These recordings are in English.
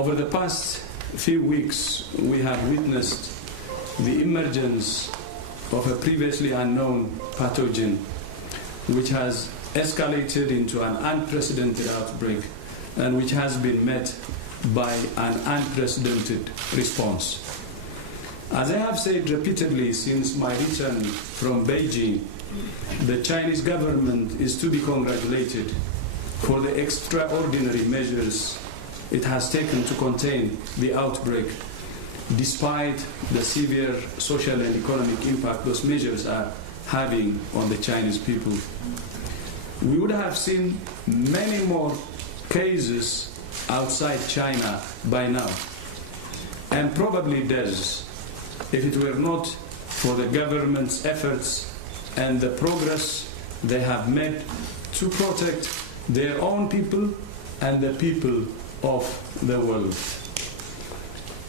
Over the past few weeks, we have witnessed the emergence of a previously unknown pathogen, which has escalated into an unprecedented outbreak and which has been met by an unprecedented response. As I have said repeatedly since my return from Beijing, the Chinese government is to be congratulated for the extraordinary measures it has taken to contain the outbreak, despite the severe social and economic impact those measures are having on the Chinese people. We would have seen many more cases outside China by now, and probably deaths, if it were not for the government's efforts and the progress they have made to protect their own people and the people of the world.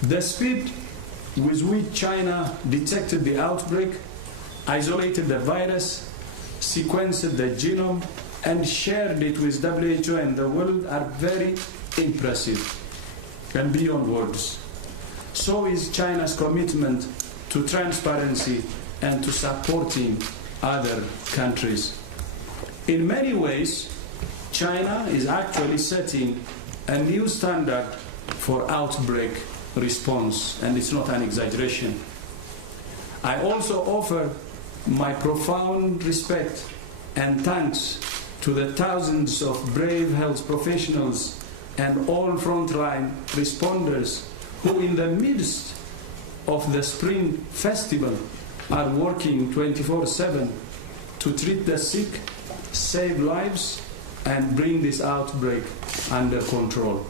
The speed with which China detected the outbreak, isolated the virus, sequenced the genome, and shared it with WHO and the world are very impressive and beyond words. So is China's commitment to transparency and to supporting other countries. In many ways, China is actually setting a new standard for outbreak response, and it's not an exaggeration. I also offer my profound respect and thanks to the thousands of brave health professionals and all frontline responders who, in the midst of the Spring Festival, are working 24/7 to treat the sick, save lives, and bring this outbreak under control.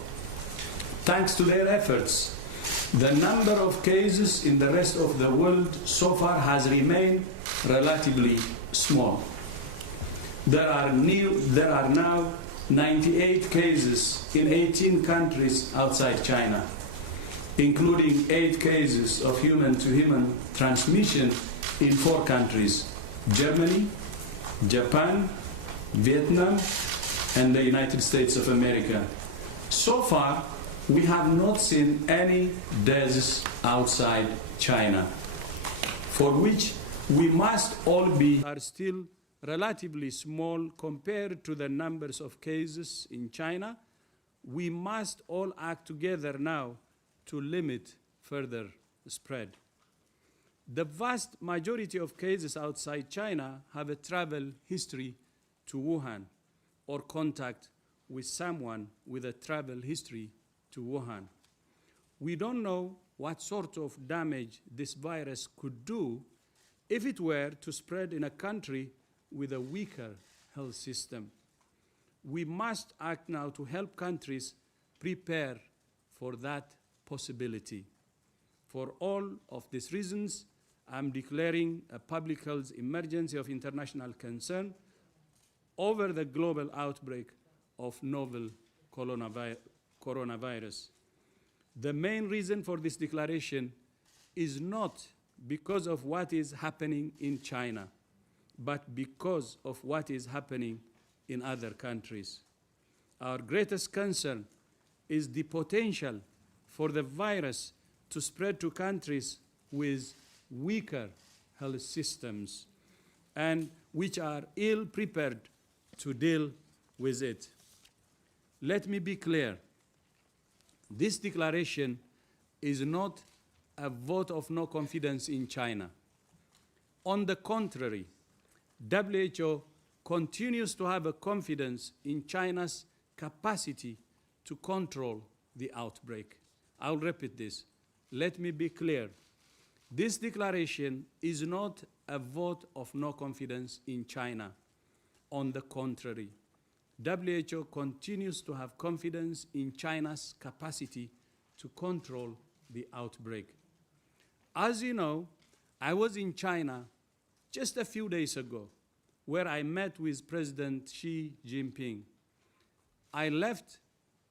Thanks to their efforts, the number of cases in the rest of the world so far has remained relatively small. There are now 98 cases in 18 countries outside China, including 8 cases of human-to-human transmission in 4 countries: Germany, Japan, Vietnam, and the United States of America. So far, we have not seen any deaths outside China, for which we must all be are still relatively small compared to the numbers of cases in China. We must all act together now to limit further spread. The vast majority of cases outside China have a travel history to Wuhan or contact with someone with a travel history to Wuhan. We don't know what sort of damage this virus could do if it were to spread in a country with a weaker health system. We must act now to help countries prepare for that possibility. For all of these reasons, I'm declaring a public health emergency of international concern over the global outbreak of novel coronavirus. The main reason for this declaration is not because of what is happening in China, but because of what is happening in other countries. Our greatest concern is the potential for the virus to spread to countries with weaker health systems and which are ill-prepared to deal with it. Let me be clear. This declaration is not a vote of no confidence in China. On the contrary, WHO continues to have a confidence in China's capacity to control the outbreak. I'll repeat this. Let me be clear. This declaration is not a vote of no confidence in China. On the contrary, WHO continues to have confidence in China's capacity to control the outbreak. As you know, I was in China just a few days ago, where I met with President Xi Jinping. I left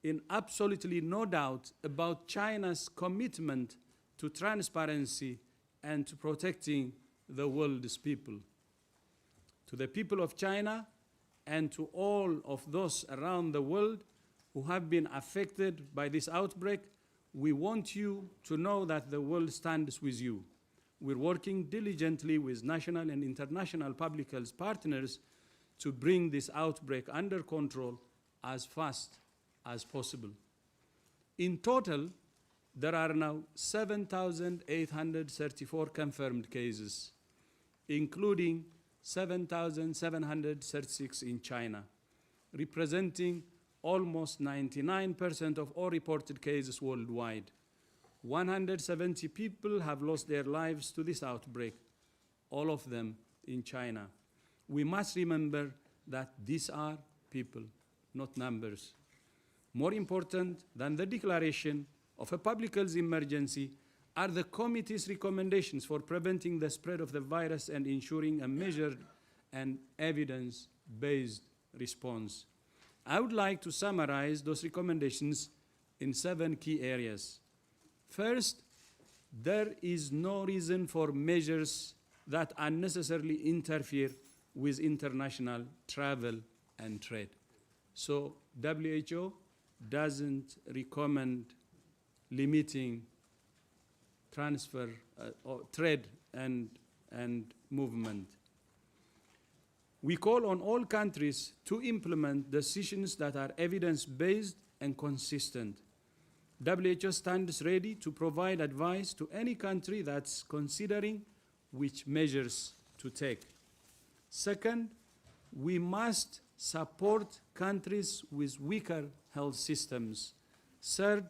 in absolutely no doubt about China's commitment to transparency and to protecting the world's people. To the people of China and to all of those around the world, who have been affected by this outbreak, we want you to know that the world stands with you. We're working diligently with national and international public health partners to bring this outbreak under control as fast as possible. In total, there are now 7,834 confirmed cases, including 7,736 in China, representing almost 99% of all reported cases worldwide. 170 people have lost their lives to this outbreak, all of them in China. We must remember that these are people, not numbers. More important than the declaration of a public health emergency are the committee's recommendations for preventing the spread of the virus and ensuring a measured and evidence-based response. I would like to summarize those recommendations in 7 key areas. First, there is no reason for measures that unnecessarily interfere with international travel and trade. So WHO doesn't recommend limiting transfer or trade and movement. We call on all countries to implement decisions that are evidence-based and consistent. WHO stands ready to provide advice to any country that's considering which measures to take. Second, we must support countries with weaker health systems. Third,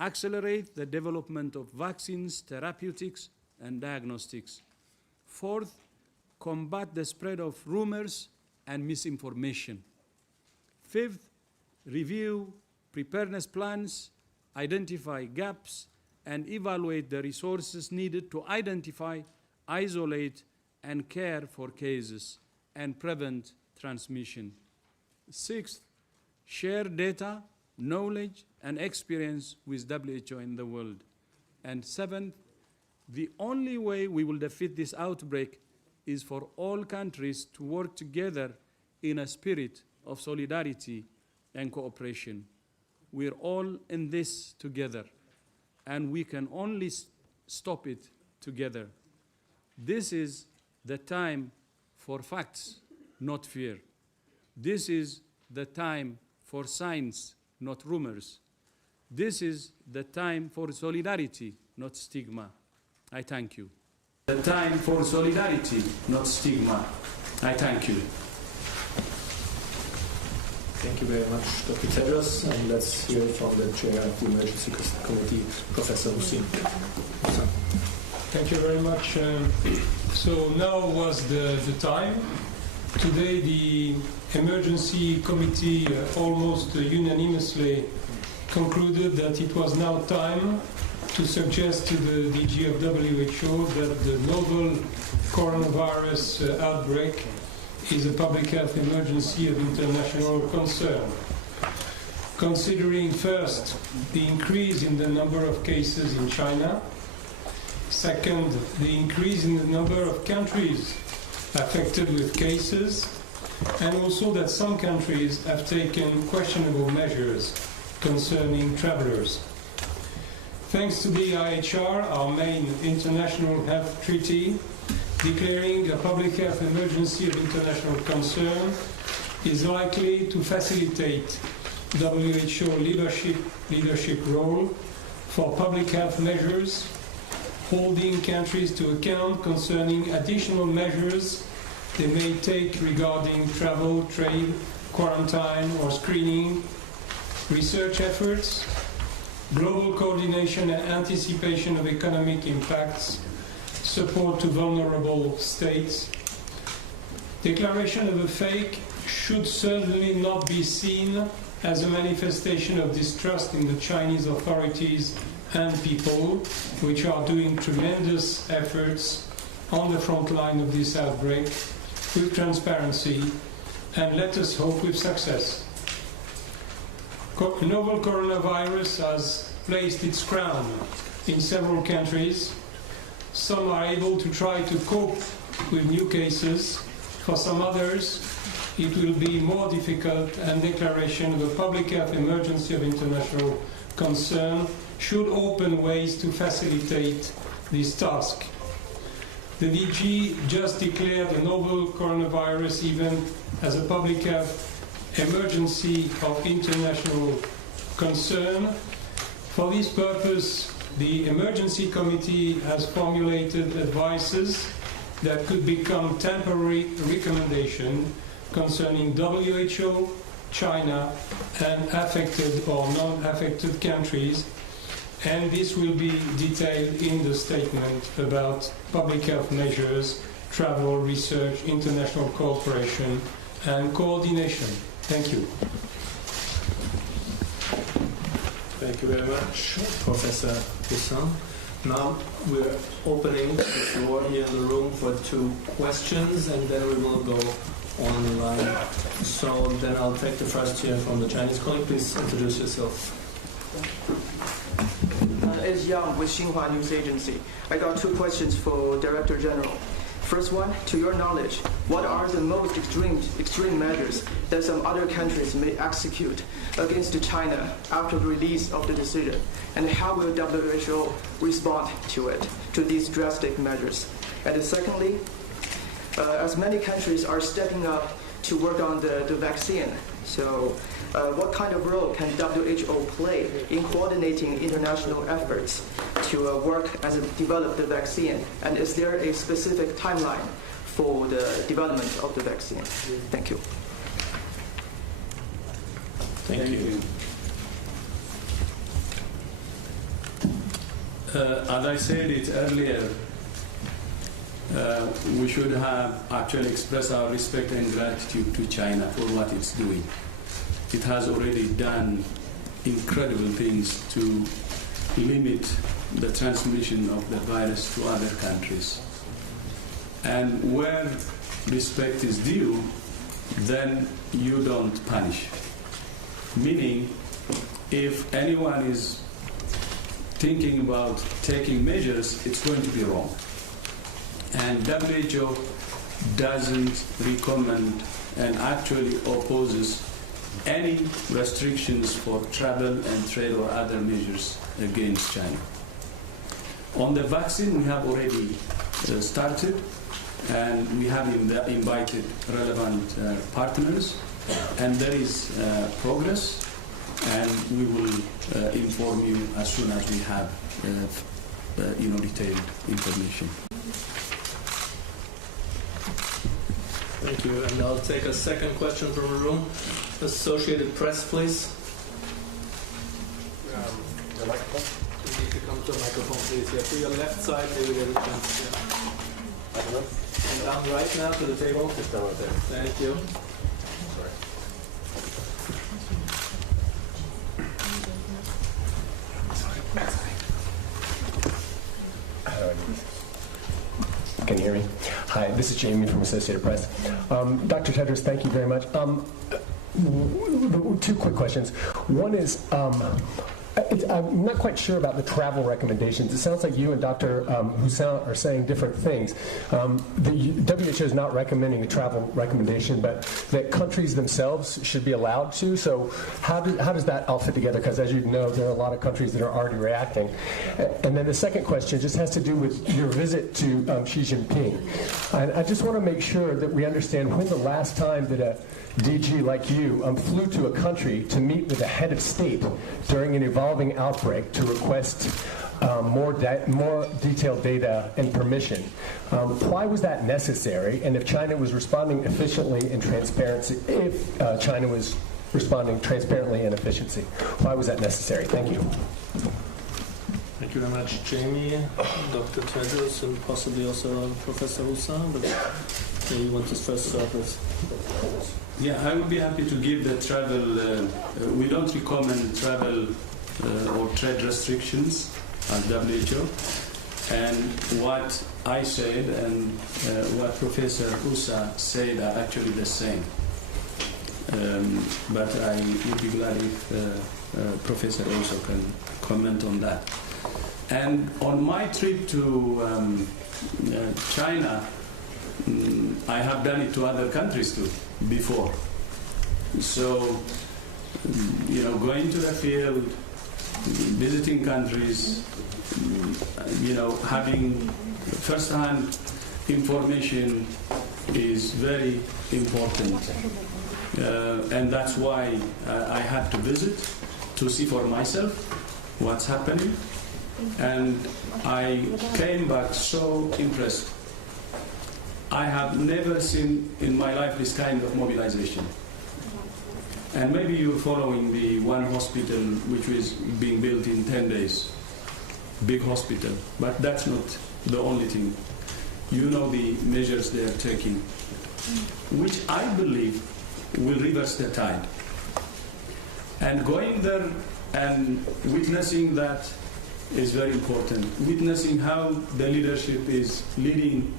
accelerate the development of vaccines, therapeutics, and diagnostics. Fourth, combat the spread of rumors and misinformation. Fifth, review preparedness plans, identify gaps, and evaluate the resources needed to identify, isolate, and care for cases and prevent transmission. Sixth, share data, knowledge, and experience with WHO in the world. And seventh, the only way we will defeat this outbreak is for all countries to work together in a spirit of solidarity and cooperation. We're all in this together, and we can only stop it together. This is the time for facts, not fear. This is the time for science, not rumors. This is the time for solidarity, not stigma. I thank you. The time for solidarity, not stigma. I thank you. Thank you very much, Dr. Tedros, and let's hear from the Chair of the Emergency Committee, Professor Hussein. Thank you very much. So now was the time. Today the Emergency Committee almost unanimously concluded that it was now time to suggest to the DG of WHO that the novel coronavirus outbreak is a public health emergency of international concern. Considering first the increase in the number of cases in China, second, the increase in the number of countries affected with cases, and also that some countries have taken questionable measures concerning travelers. Thanks to the IHR, our main international health treaty, declaring a public health emergency of international concern is likely to facilitate WHO leadership role for public health measures, holding countries to account concerning additional measures they may take regarding travel, trade, quarantine or screening, research efforts, global coordination and anticipation of economic impacts, support to vulnerable states. Declaration of a fake should certainly not be seen as a manifestation of distrust in the Chinese authorities and people, which are doing tremendous efforts on the front line of this outbreak with transparency and, let us hope, with success. Novel coronavirus has placed its crown in several countries. Some are able to try to cope with new cases. For some others, it will be more difficult, and declaration of a public health emergency of international concern should open ways to facilitate this task. The DG just declared a novel coronavirus event as a public health emergency of international concern. For this purpose, the Emergency Committee has formulated advices that could become temporary recommendations concerning WHO, China, and affected or non-affected countries, and this will be detailed in the statement about public health measures, travel, research, international cooperation, and coordination. Thank you. Thank you very much, Professor Hussan. Now we're opening the floor here in the room for 2 questions, and then we will go online. So then I'll take the first here from the Chinese colleague. Please introduce yourself. It's Yang with Xinhua News Agency. I got 2 questions for Director General. First one, to your knowledge, what are the most extreme measures that some other countries may execute against China after the release of the decision? And how will WHO respond to these drastic measures? And secondly, as many countries are stepping up to work on the vaccine, so what kind of role can WHO play in coordinating international efforts to work as develop the vaccine? And is there a specific timeline for the development of the vaccine? Thank you. Thank you. As I said it earlier, we should have actually expressed our respect and gratitude to China for what it's doing. It has already done incredible things to limit the transmission of the virus to other countries. And where respect is due, then you don't punish. Meaning, if anyone is thinking about taking measures, it's going to be wrong. And WHO doesn't recommend and actually opposes any restrictions for travel and trade or other measures against China. On the vaccine, we have already started, and we have invited relevant partners, and there is progress, and we will inform you as soon as we have detailed information. Thank you. And I'll take a second question from the room. Associated Press, please. The microphone? You need to come to the microphone, please. Yeah, to your left side, maybe get a chance. Yeah. I don't know. And down right now to the table. Just down right there. Thank you. Can you hear me? Hi, this is Jamie from Associated Press. Dr. Tedros, thank you very much. 2 quick questions. One is, I'm not quite sure about the travel recommendations. It sounds like you and Dr. Hussan are saying different things. The WHO is not recommending a travel recommendation, but that countries themselves should be allowed to. So how does that all fit together? Because as you know, there are a lot of countries that are already reacting. And then the second question just has to do with your visit to Xi Jinping. And I just want to make sure that we understand when the last time that a DG like you flew to a country to meet with a head of state during an evolving outbreak to request more detailed data and permission. Why was that necessary? And if China was responding efficiently and transparency, if China was responding transparently and efficiency, why was that necessary? Thank you. Thank you very much, Jamie, Dr. Tedros, and possibly also Professor Hussan. But you want to first start with? Yeah, I would be happy to give the travel. We don't recommend travel or trade restrictions as WHO. And what I said and what Professor Hussan said are actually the same. But I would be glad if Professor also can comment on that. And on my trip to China, I have done it to other countries too before. So, going to the field, visiting countries, having first-hand information is very important. And that's why I had to visit to see for myself what's happening. And I came back so impressed. I have never seen in my life this kind of mobilization. And maybe you're following the one hospital which was being built in 10 days. Big hospital. But that's not the only thing. You know the measures they are taking, which I believe will reverse the tide. And going there and witnessing that is very important. Witnessing how the leadership is leading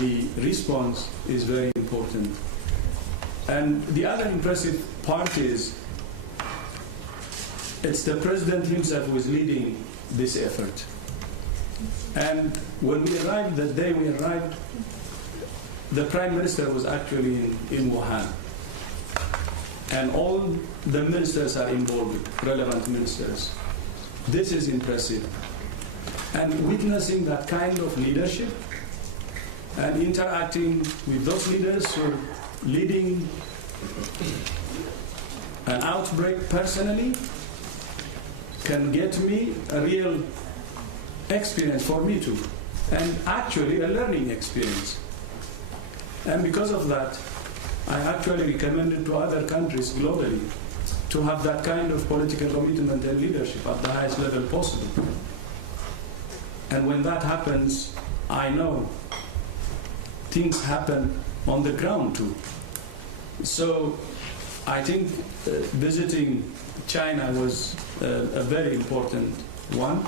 the response is very important. And the other impressive part is it's the president himself who is leading this effort. And when we arrived, the day we arrived, the prime minister was actually in Wuhan. And all the ministers are involved, relevant ministers. This is impressive. And witnessing that kind of leadership and interacting with those leaders who are leading an outbreak personally can get me a real experience for me too, and actually a learning experience. And because of that, I actually recommended to other countries globally to have that kind of political commitment and leadership at the highest level possible. And when that happens, I know things happen on the ground too. So I think visiting China was a very important one,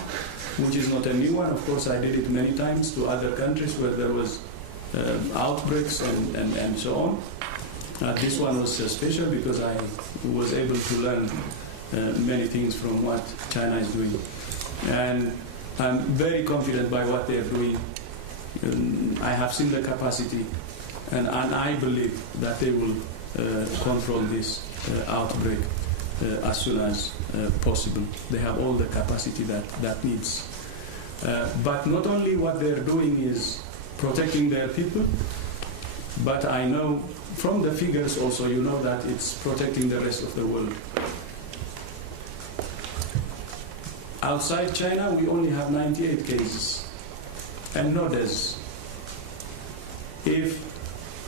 which is not a new one. Of course, I did it many times to other countries where there was outbreaks and so on. This one was special because I was able to learn many things from what China is doing. And I'm very confident by what they are doing. I have seen the capacity, and I believe that they will control this outbreak as soon as possible. They have all the capacity that needs. But not only what they're doing is protecting their people, but I know from the figures also, you know that it's protecting the rest of the world. Outside China, we only have 98 cases and no deaths. If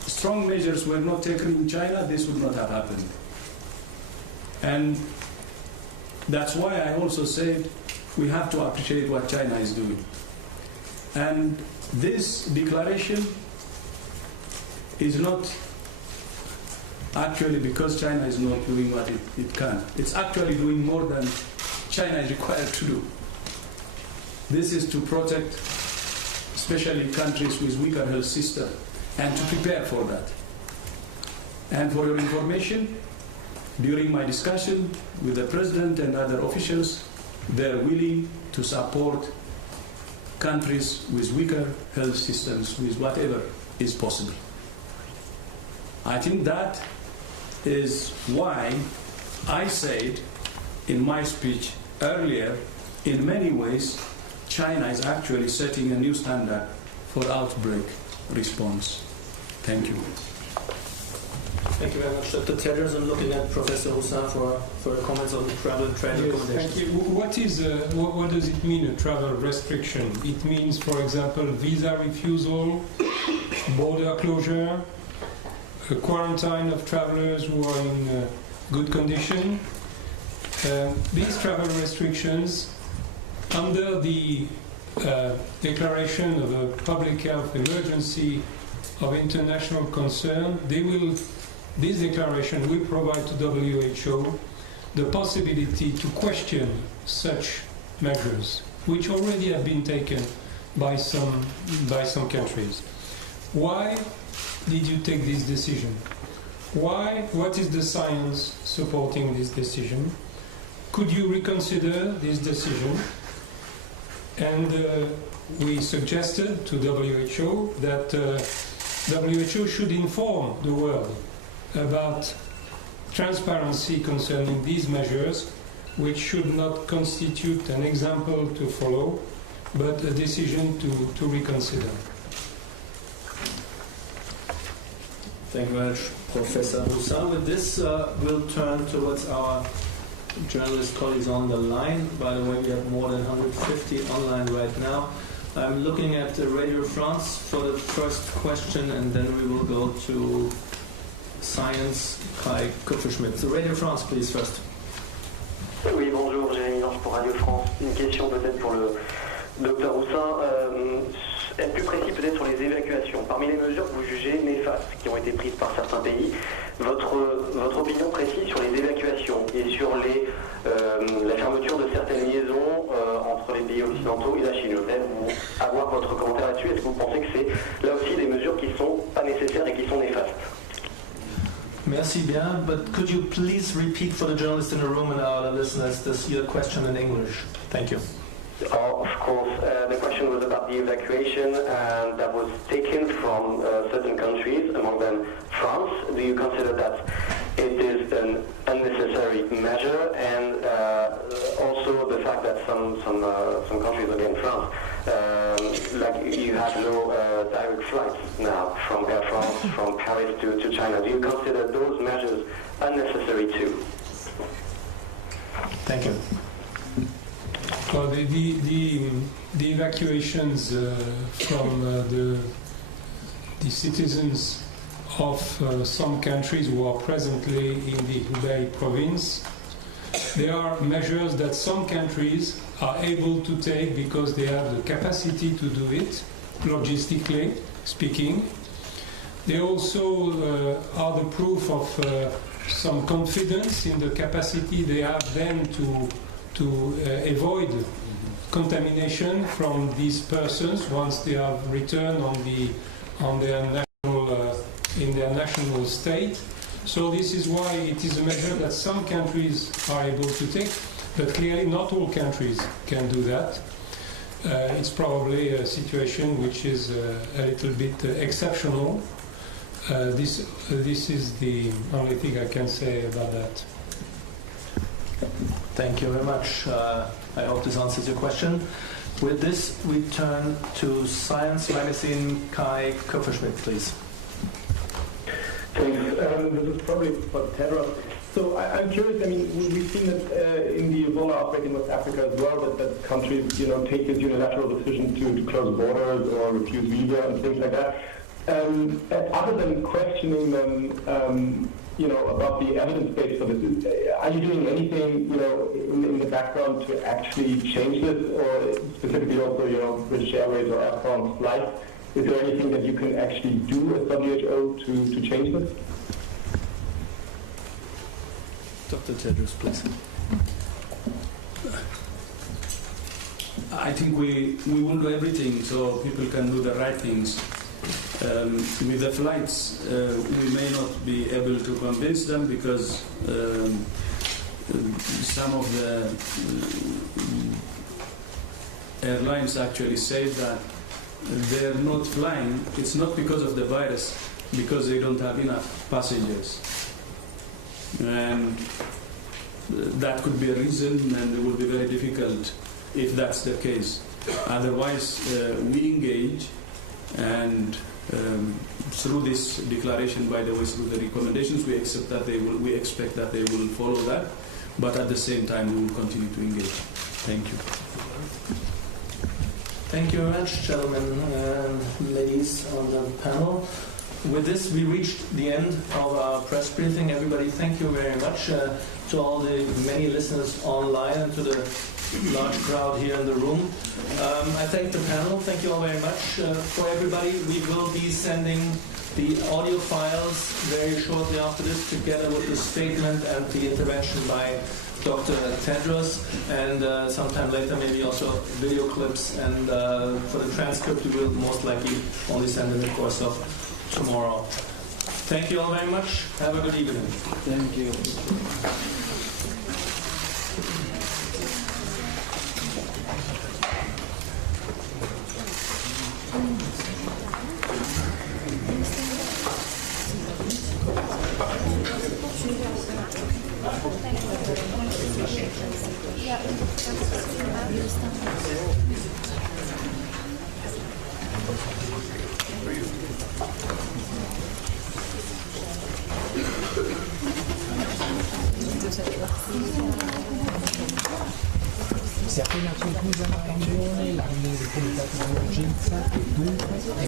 strong measures were not taken in China, this would not have happened. And that's why I also said we have to appreciate what China is doing. And this declaration is not actually because China is not doing what it can. It's actually doing more than China is required to do. This is to protect especially countries with weaker health system and to prepare for that. And for your information, during my discussion with the president and other officials, they're willing to support countries with weaker health systems with whatever is possible. I think that is why I said in my speech earlier, in many ways, China is actually setting a new standard for outbreak response. Thank you. Thank you very much, Dr. Tedros. I'm looking at Professor Hussain for comments on travel and trade recommendations. Thank you. What does it mean, a travel restriction? It means, for example, visa refusal, border closure, a quarantine of travelers who are in good condition. These travel restrictions, under the declaration of a public health emergency of international concern, this declaration will provide to WHO the possibility to question such measures, which already have been taken by some countries. Why did you take this decision? Why? What is the science supporting this decision? Could you reconsider this decision? And we suggested to WHO that WHO should inform the world about transparency concerning these measures, which should not constitute an example to follow, but a decision to reconsider. Thank you very much, Professor Moussa. With this, we'll turn towards our journalist colleagues on the line. By the way, we have more than 150 online right now. I'm looking at Radio France for the first question, and then we will go to Science by Kupferschmidt. So Radio France, please, first. Oui, bonjour, Jérémy Lance pour Radio France. Une question peut-être pour le docteur Roussin. Être plus précis peut-être sur les évacuations. Parmi les mesures que vous jugez néfastes qui ont été prises par certains pays, votre opinion précise sur les évacuations et sur la fermeture de certaines liaisons entre les pays occidentaux et la Chine. Je voudrais avoir votre commentaire là-dessus. Est-ce que vous pensez que c'est là aussi des mesures qui ne sont pas nécessaires et qui sont néfastes? Merci bien, but could you please repeat for the journalists in the room and our listeners your question in English? Thank you. Oh, of course. The question was about the evacuation that was taken from certain countries, among them France. Do you consider that it is an unnecessary measure, and also the fact that some countries, again France, like you have no direct flights now from Air France, from Paris to China. Do you consider those measures unnecessary too? Thank you. Well, the evacuations from the citizens of some countries who are presently in the Hubei province, they are measures that some countries are able to take because they have the capacity to do it, logistically speaking. They also are the proof of some confidence in the capacity they have then to avoid contamination from these persons once they have returned on their national state. So this is why it is a measure that some countries are able to take, but clearly not all countries can do that. It's probably a situation which is a little bit exceptional. This is the only thing I can say about that. Thank you very much. I hope this answers your question. With this, we turn to Science Magazine. Kai Kupferschmidt, please. Thanks. This is probably for Tedros. So I'm curious. I mean, we've seen that in the Ebola outbreak in West Africa as well, that countries, take this unilateral decision to close borders or refuse visa and things like that. Other than questioning them, about the evidence base for this, are you doing anything, in the background to actually change this, or specifically also, British Airways or Air France flights? Is there anything that you can actually do as WHO to change this? Dr. Tedros, please. I think we will do everything so people can do the right things. With the flights, we may not be able to convince them because some of the airlines actually say that they're not flying. It's not because of the virus, because they don't have enough passengers. And that could be a reason, and it will be very difficult if that's the case. Otherwise, we engage, and through this declaration, by the way, through the recommendations, we expect that they will follow that, but at the same time we will continue to engage. Thank you. Thank you very much, gentlemen and ladies on the panel. With this, we reached the end of our press briefing. Everybody, thank you very much to all the many listeners online and to the large crowd here in the room. I thank the panel. Thank you all very much. For everybody, we will be sending the audio files very shortly after this, together with the statement and the intervention by Dr. Tedros, and sometime later maybe also video clips. And for the transcript, we will most likely only send in the course of tomorrow. Thank you all very much. Have a good evening. Thank you. Si è appena conclusa la riunione del comitato di emergenza e dunque